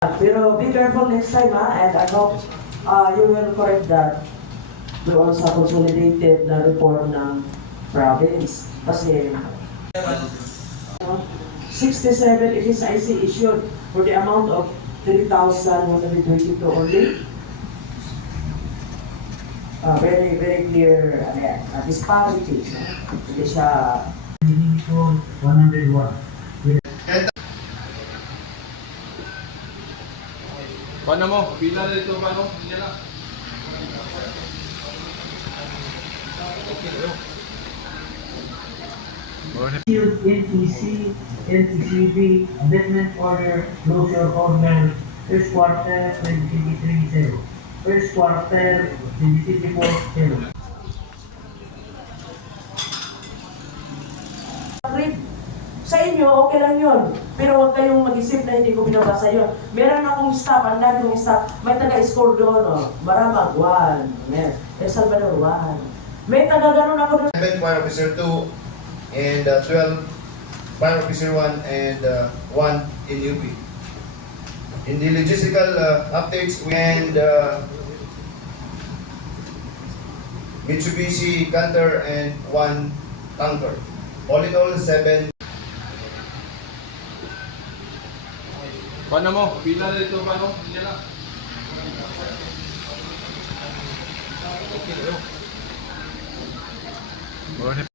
Pero be careful next time and I hope you will correct that doon sa consolidated na report ng province. Kasi 67 it is IC issued for the amount of 3,122 only. Very, very clear disparity. Hindi siya 101. Paano mo? Pila na dito, paano? Hindi na. NTC, NTCB, Amendment Order, Closure Order, First Quarter 2023-0. First Quarter 2024-0. Sa inyo, okay lang yun. Pero huwag kayong mag-isip na hindi ko binabasa yun. Meron akong staff, ang dami kong staff, may taga-score doon, Maramag, 1. El Salvador, 1. May taga-ganon ako doon. 7 Fire Officer 2 and 12 Fire Officer 1 and 1 in UP. In the logistical updates and Mitsubishi Canter and 1 tanker. All in all, 7. Paano mo? Pila na dito, paano? Hindi na. Okay,